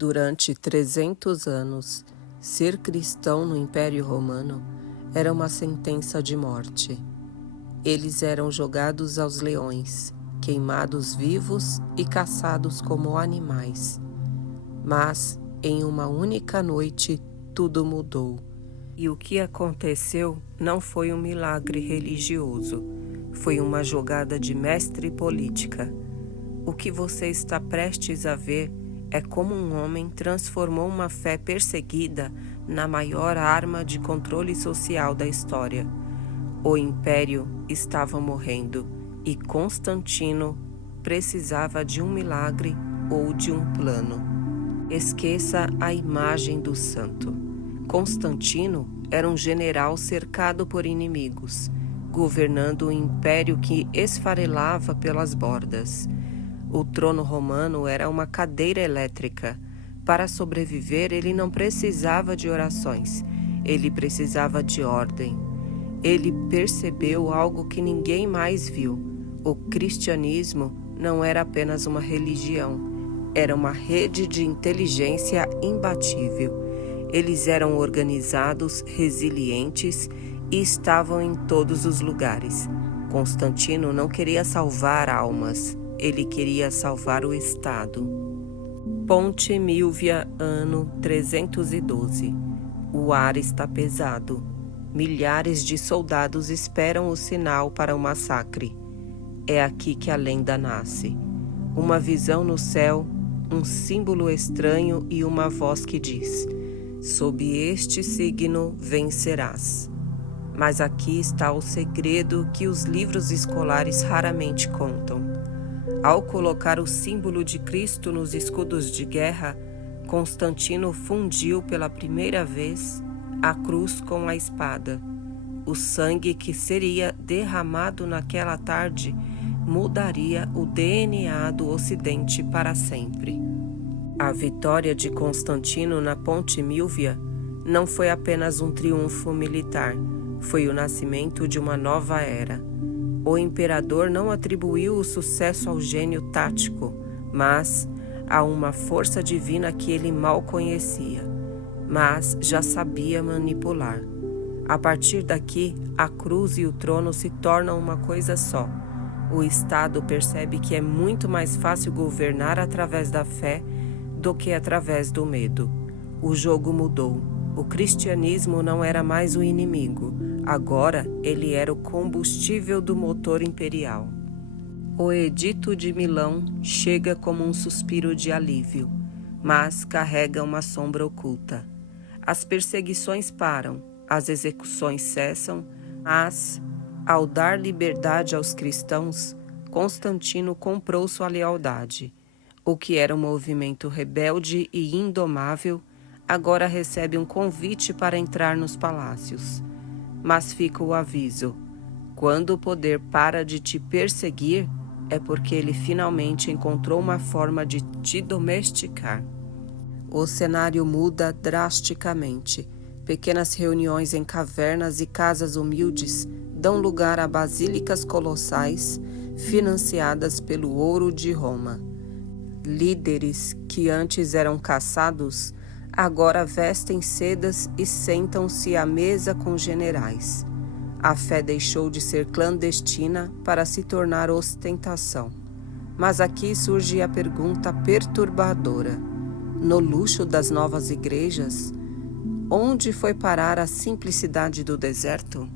Durante 300 anos, ser cristão no Império Romano era uma sentença de morte. Eles eram jogados aos leões, queimados vivos e caçados como animais. Mas, em uma única noite, tudo mudou. E o que aconteceu não foi um milagre religioso, foi uma jogada de mestre política. O que você está prestes a ver é como um homem transformou uma fé perseguida na maior arma de controle social da história. O império estava morrendo e Constantino precisava de um milagre ou de um plano. Esqueça a imagem do santo. Constantino era um general cercado por inimigos, governando um império que esfarelava pelas bordas. O trono romano era uma cadeira elétrica. Para sobreviver, ele não precisava de orações, ele precisava de ordem. Ele percebeu algo que ninguém mais viu. O cristianismo não era apenas uma religião, era uma rede de inteligência imbatível. Eles eram organizados, resilientes e estavam em todos os lugares. Constantino não queria salvar almas, ele queria salvar o Estado. Ponte Milvia, ano 312. O ar está pesado. Milhares de soldados esperam o sinal para o massacre. É aqui que a lenda nasce. Uma visão no céu, um símbolo estranho e uma voz que diz: sob este signo vencerás. Mas aqui está o segredo que os livros escolares raramente contam. Ao colocar o símbolo de Cristo nos escudos de guerra, Constantino fundiu pela primeira vez a cruz com a espada. O sangue que seria derramado naquela tarde mudaria o DNA do Ocidente para sempre. A vitória de Constantino na Ponte Milvia não foi apenas um triunfo militar, foi o nascimento de uma nova era. O imperador não atribuiu o sucesso ao gênio tático, mas a uma força divina que ele mal conhecia, mas já sabia manipular. A partir daqui, a cruz e o trono se tornam uma coisa só. O Estado percebe que é muito mais fácil governar através da fé do que através do medo. O jogo mudou. O cristianismo não era mais o inimigo. Agora ele era o combustível do motor imperial. O Edito de Milão chega como um suspiro de alívio, mas carrega uma sombra oculta. As perseguições param, as execuções cessam, mas, ao dar liberdade aos cristãos, Constantino comprou sua lealdade. O que era um movimento rebelde e indomável, agora recebe um convite para entrar nos palácios. Mas fica o aviso: quando o poder para de te perseguir, é porque ele finalmente encontrou uma forma de te domesticar. O cenário muda drasticamente. Pequenas reuniões em cavernas e casas humildes dão lugar a basílicas colossais financiadas pelo ouro de Roma. Líderes que antes eram caçados agora vestem sedas e sentam-se à mesa com generais. A fé deixou de ser clandestina para se tornar ostentação. Mas aqui surge a pergunta perturbadora: no luxo das novas igrejas, onde foi parar a simplicidade do deserto?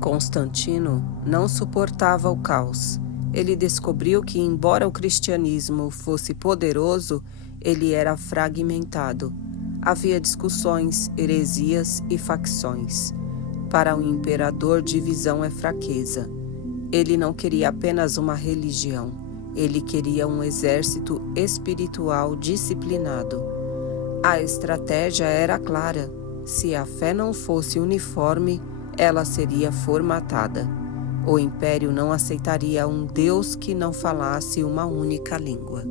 Constantino não suportava o caos. Ele descobriu que, embora o cristianismo fosse poderoso, ele era fragmentado. Havia discussões, heresias e facções. Para o imperador, divisão é fraqueza. Ele não queria apenas uma religião, ele queria um exército espiritual disciplinado. A estratégia era clara: se a fé não fosse uniforme, ela seria formatada. O império não aceitaria um Deus que não falasse uma única língua.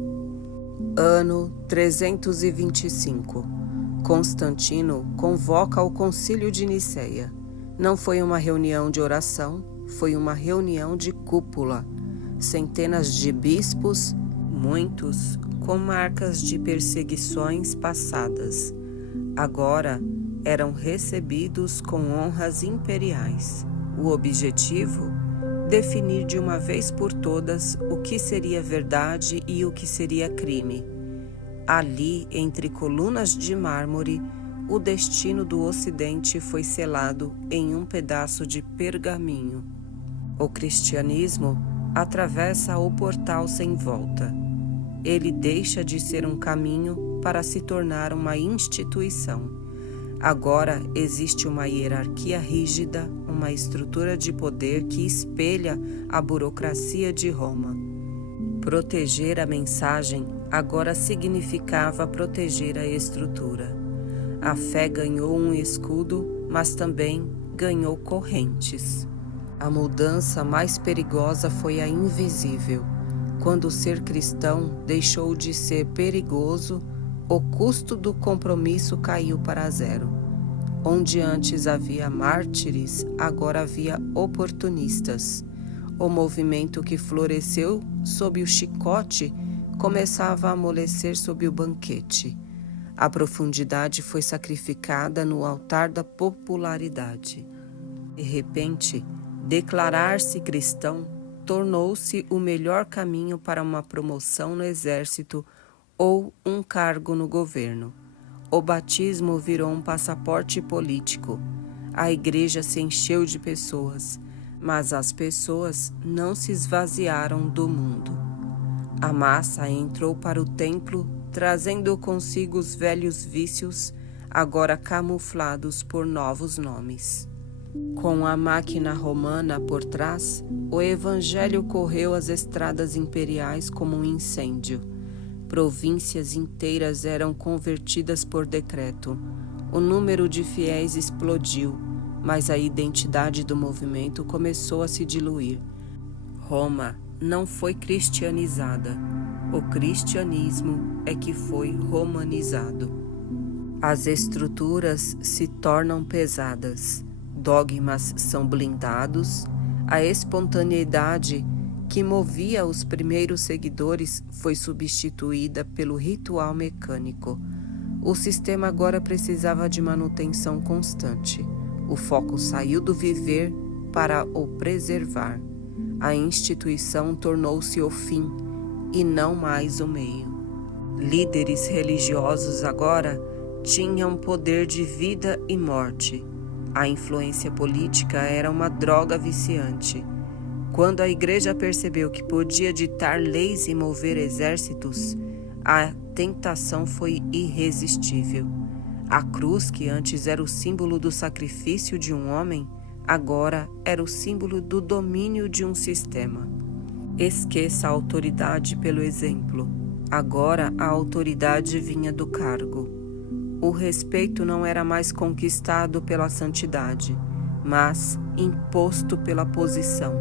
Ano 325. Constantino convoca o Concílio de Nicéia. Não foi uma reunião de oração, foi uma reunião de cúpula. Centenas de bispos, muitos com marcas de perseguições passadas. Agora eram recebidos com honras imperiais. O objetivo? Definir de uma vez por todas o que seria verdade e o que seria crime. Ali, entre colunas de mármore, o destino do Ocidente foi selado em um pedaço de pergaminho. O cristianismo atravessa o portal sem volta. Ele deixa de ser um caminho para se tornar uma instituição. Agora existe uma hierarquia rígida, uma estrutura de poder que espelha a burocracia de Roma. Proteger a mensagem agora significava proteger a estrutura. A fé ganhou um escudo, mas também ganhou correntes. A mudança mais perigosa foi a invisível. Quando ser cristão deixou de ser perigoso, o custo do compromisso caiu para zero. Onde antes havia mártires, agora havia oportunistas. O movimento que floresceu sob o chicote começava a amolecer sob o banquete. A profundidade foi sacrificada no altar da popularidade. De repente, declarar-se cristão tornou-se o melhor caminho para uma promoção no exército ou um cargo no governo. O batismo virou um passaporte político. A igreja se encheu de pessoas, mas as pessoas não se esvaziaram do mundo. A massa entrou para o templo, trazendo consigo os velhos vícios, agora camuflados por novos nomes. Com a máquina romana por trás, o evangelho correu as estradas imperiais como um incêndio. Províncias inteiras eram convertidas por decreto. O número de fiéis explodiu, mas a identidade do movimento começou a se diluir. Roma não foi cristianizada. O cristianismo é que foi romanizado. As estruturas se tornam pesadas. Dogmas são blindados. A espontaneidade que movia os primeiros seguidores foi substituída pelo ritual mecânico. O sistema agora precisava de manutenção constante. O foco saiu do viver para o preservar. A instituição tornou-se o fim e não mais o meio. Líderes religiosos agora tinham poder de vida e morte. A influência política era uma droga viciante. Quando a igreja percebeu que podia ditar leis e mover exércitos, a tentação foi irresistível. A cruz, que antes era o símbolo do sacrifício de um homem, agora era o símbolo do domínio de um sistema. Esqueça a autoridade pelo exemplo. Agora a autoridade vinha do cargo. O respeito não era mais conquistado pela santidade, mas imposto pela posição.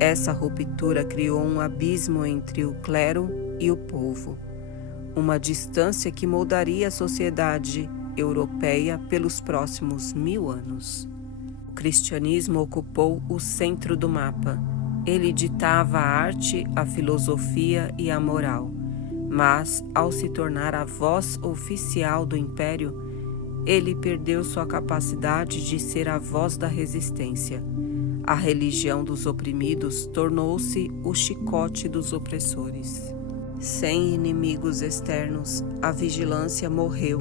Essa ruptura criou um abismo entre o clero e o povo, uma distância que moldaria a sociedade europeia pelos próximos 1000 anos. O cristianismo ocupou o centro do mapa. Ele ditava a arte, a filosofia e a moral, mas, ao se tornar a voz oficial do império, ele perdeu sua capacidade de ser a voz da resistência. A religião dos oprimidos tornou-se o chicote dos opressores. Sem inimigos externos, a vigilância morreu.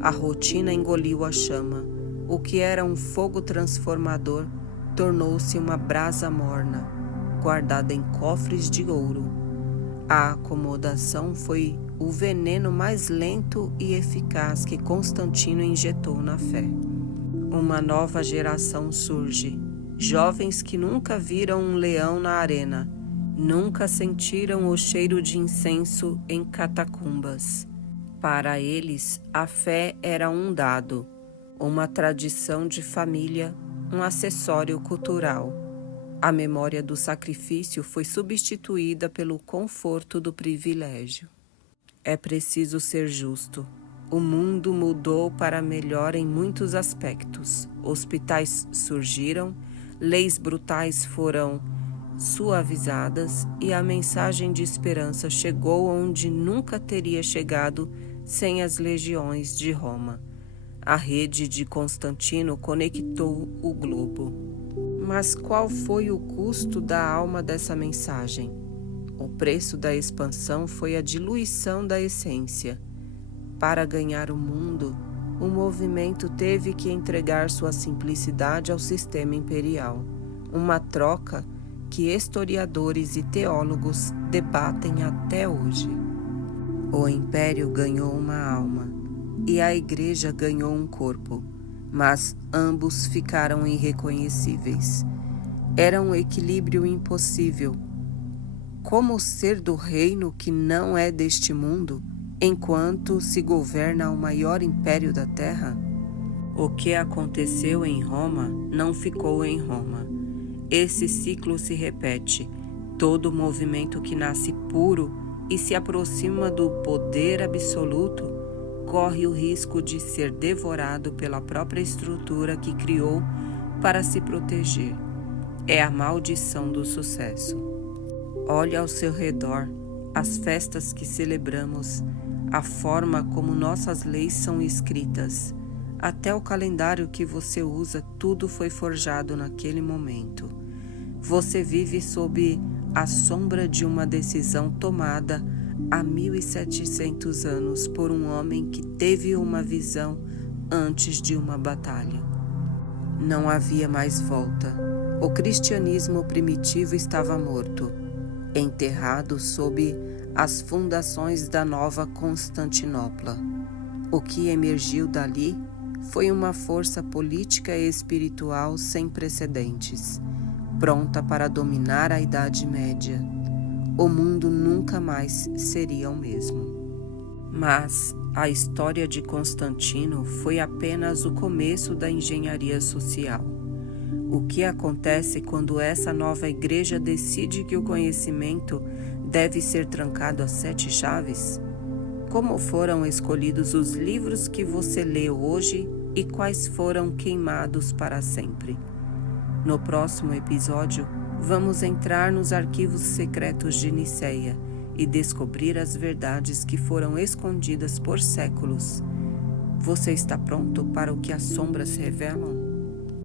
A rotina engoliu a chama. O que era um fogo transformador tornou-se uma brasa morna, guardada em cofres de ouro. A acomodação foi o veneno mais lento e eficaz que Constantino injetou na fé. Uma nova geração surge. Jovens que nunca viram um leão na arena, nunca sentiram o cheiro de incenso em catacumbas. Para eles, a fé era um dado, uma tradição de família, um acessório cultural. A memória do sacrifício foi substituída pelo conforto do privilégio. É preciso ser justo. O mundo mudou para melhor em muitos aspectos. Hospitais surgiram, leis brutais foram suavizadas, e a mensagem de esperança chegou onde nunca teria chegado sem as legiões de Roma. A rede de Constantino conectou o globo. Mas qual foi o custo da alma dessa mensagem? O preço da expansão foi a diluição da essência. Para ganhar o mundo, o movimento teve que entregar sua simplicidade ao sistema imperial, uma troca que historiadores e teólogos debatem até hoje. O império ganhou uma alma e a igreja ganhou um corpo, mas ambos ficaram irreconhecíveis. Era um equilíbrio impossível. Como ser do reino que não é deste mundo, enquanto se governa o maior império da terra? O que aconteceu em Roma não ficou em Roma. Esse ciclo se repete. Todo movimento que nasce puro e se aproxima do poder absoluto corre o risco de ser devorado pela própria estrutura que criou para se proteger. É a maldição do sucesso. Olhe ao seu redor, as festas que celebramos, a forma como nossas leis são escritas. Até o calendário que você usa, tudo foi forjado naquele momento. Você vive sob a sombra de uma decisão tomada há 1700 anos por um homem que teve uma visão antes de uma batalha. Não havia mais volta. O cristianismo primitivo estava morto, enterrado sob as fundações da nova Constantinopla. O que emergiu dali foi uma força política e espiritual sem precedentes, pronta para dominar a Idade Média. O mundo nunca mais seria o mesmo. Mas a história de Constantino foi apenas o começo da engenharia social. O que acontece quando essa nova igreja decide que o conhecimento deve ser trancado a 7 chaves? Como foram escolhidos os livros que você lê hoje e quais foram queimados para sempre? No próximo episódio, vamos entrar nos arquivos secretos de Nicéia e descobrir as verdades que foram escondidas por séculos. Você está pronto para o que as sombras revelam?